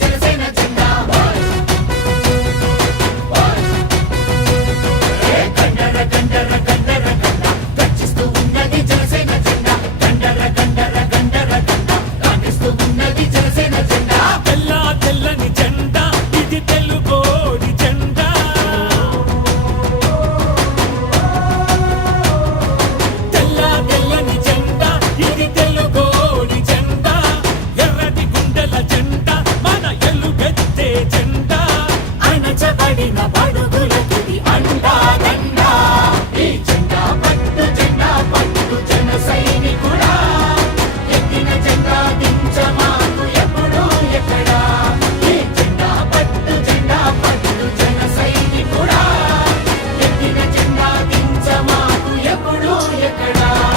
జనసేన జెండా. Check it.